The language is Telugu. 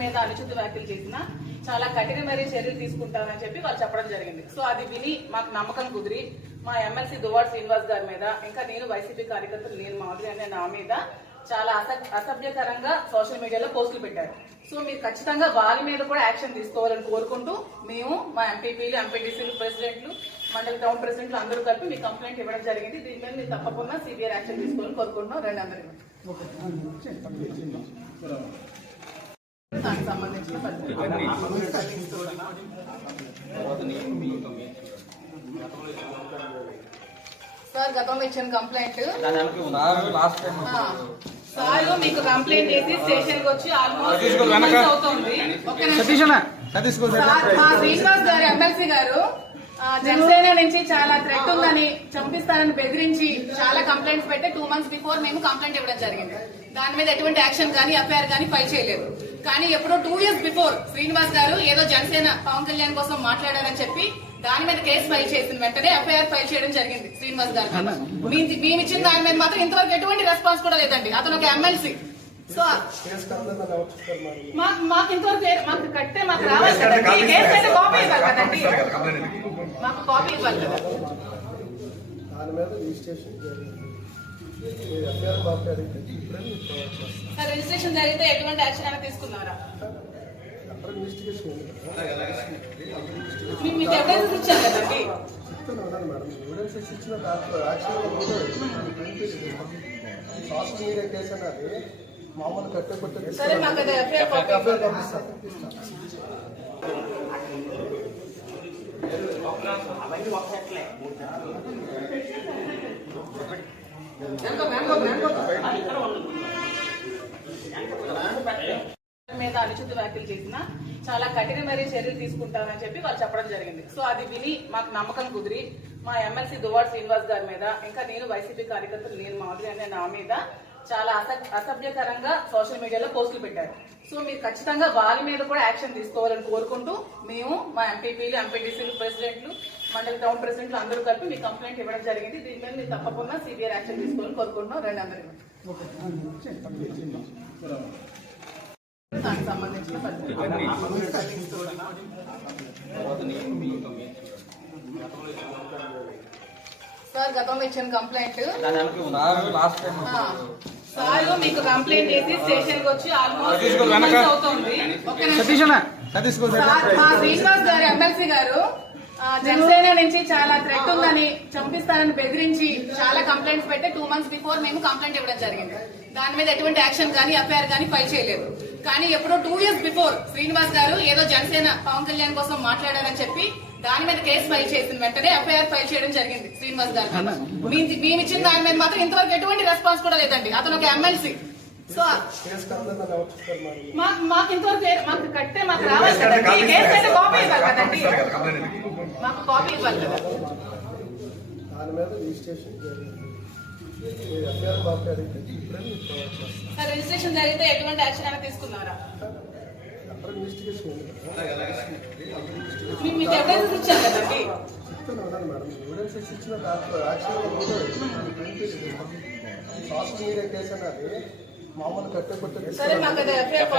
మీద అనుచిత వ్యాఖ్యలు చేసిన చాలా కఠినమైన చర్యలు తీసుకుంటామని చెప్పి వాళ్ళు చెప్పడం జరిగింది. సో అది విని మాకు నమ్మకం కుదిరి మా ఎమ్మెల్సీ దువ్వాడ శ్రీనివాస్ గారి మీద, ఇంకా నేను వైసీపీ కార్యకర్తలు నేను మాధురి అనే నా మీద చాలా అసభ్యకరంగా సోషల్ మీడియాలో పోస్టులు పెట్టారు. సో మీరు ఖచ్చితంగా వారి మీద కూడా యాక్షన్ తీసుకోవాలని కోరుకుంటూ మేము మా ఎంపీపీలు, ఎంపీటీసీలు, ప్రెసిడెంట్లు, మండలి టౌన్ ప్రెసిడెంట్లు అందరూ కలిపి మీ కంప్లైంట్ ఇవ్వడం జరిగింది. దీని మీద మీరు తప్పకుండా సిబిఐ యాక్షన్ తీసుకోవాలని కోరుకుంటున్నాం. రెండు అందరికీ దానికి సంబంధించిన సార్ గతంలో ఇచ్చిన కంప్లైంట్ సార్ మీకు కంప్లైంట్ చేసి స్టేషన్ కి వచ్చి ఆల్మోస్ట్ అవుతుంది. శ్రీనివాస్ గారు ఎమ్మెల్సీ గారు జనసేన నుంచి చాలా థ్రెట్ ఉందని, చంపిస్తారని బెదిరించి చాలా కంప్లైంట్స్ పెట్టి 2 months బిఫోర్ మేము కంప్లైంట్ ఇవ్వడం జరిగింది. దాని మీద ఎటువంటి యాక్షన్ కానీ ఎఫ్ఐఆర్ కానీ ఫైల్ చేయలేదు. కానీ ఎప్పుడో 2 years బిఫోర్ శ్రీనివాస్ గారు ఏదో జనసేన పవన్ కళ్యాణ్ కోసం మాట్లాడారని చెప్పి దాని మీద కేసు ఫైల్ చేసిన వెంటనే ఎఫ్ఐఆర్ ఫైల్ చేయడం జరిగింది శ్రీనివాస్ గారు. మేము ఇచ్చిన దాని మీద మాత్రం ఇంతవరకు ఎటువంటి రెస్పాన్స్ కూడా లేదండి. అతను ఒక ఎమ్మెల్సీ. సో మాకు ఇంతవరకు మాకు కట్టే మాకు రావాలి కదండి, కేసు అయితే కాపీ ఇవ్వాలి కదండి, మాకు కాపీ ఇవ్వాలి కదా. సార్ రిజిస్ట్రేషన్ జరిగితే ఎటువంటి యాక్షన్ అయినా తీసుకున్నారా? మీకు ఎవిడెన్స్ ఇచ్చారు కదండి. సరే మాకు అది ఎఫ్ఐఆర్ మీద అనుచిత వ్యాఖ్యలు చేసిన చాలా కఠినమైన చర్యలు తీసుకుంటామని చెప్పి వాళ్ళు చెప్పడం జరిగింది. సో అది విని మాకు నమ్మకం కుదిరి మా ఎమ్మెల్సీ దువ్వాడ శ్రీనివాస్ గారి మీద, ఇంకా నేను వైసీపీ కార్యకర్తలు నేను మాధురి అనే నా మీద చాలా అసభ్యకరంగా సోషల్ మీడియాలో పోస్టులు పెట్టారు. సో మీరు ఖచ్చితంగా వారి మీద కూడా యాక్షన్ తీసుకోవాలని కోరుకుంటూ మేము మా ఎంపీపీలు, ఎంపీటీసీలు, ప్రెసిడెంట్లు, మండలి టౌన్ ప్రెసిడెంట్లు అందరూ కలిపి మీ కంప్లైంట్ ఇవ్వడం జరిగింది. దీని మీద మీరు తప్పకుండా సిబిఐ యాక్షన్ తీసుకోవాలని కోరుకుంటున్నాం. రెండు అందరికీ దానికి సంబంధించిన సార్ గతంలో ఇచ్చిన కంప్లైంట్ సార్ మీకు కంప్లైంట్ చేసి స్టేషన్ కి వచ్చి ఆల్మోస్ట్ అవుతుంది. శ్రీనివాస్ గారు ఎమ్మెల్సీ గారు జనసేన నుంచి చాలా థ్రెట్ ఉందని, చంపిస్తారని బెదిరించి చాలా కంప్లైంట్స్ పెట్టి 2 months బిఫోర్ మేము కంప్లైంట్ ఇవ్వడం జరిగింది. దాని మీద ఎటువంటి యాక్షన్ కానీ ఎఫ్ఐఆర్ కానీ ఫైల్ చేయలేదు. కానీ ఎప్పుడో 2 years బిఫోర్ శ్రీనివాస్ గారు ఏదో జనసేన పవన్ కళ్యాణ్ కోసం మాట్లాడారని చెప్పి దాని మీద కేసు ఫైల్ చేసిన వెంటనే ఎఫ్ఐఆర్ ఫైల్ చేయడం జరిగింది శ్రీనివాస్ గారు. మేము ఇచ్చిన దాని మీద మాత్రం ఇంతవరకు ఎటువంటి రెస్పాన్స్ కూడా లేదండి. అతను ఒక ఎమ్మెల్సీ. సో మాకు ఇంతవరకు మాకు కట్టే మాకు రావాలి కదండి, కేసు అయితే కాపీ ఇవ్వాలి కదండి, మాకు కాపీ ఇవ్వాలి కదా. సార్ రిజిస్ట్రేషన్ జరిగితే ఎటువంటి యాక్షన్ అయినా తీసుకున్నారా? మీకు ఎవిడెన్స్ ఇచ్చారు కదండి. సరే మాకు అది ఎఫ్ఐఆర్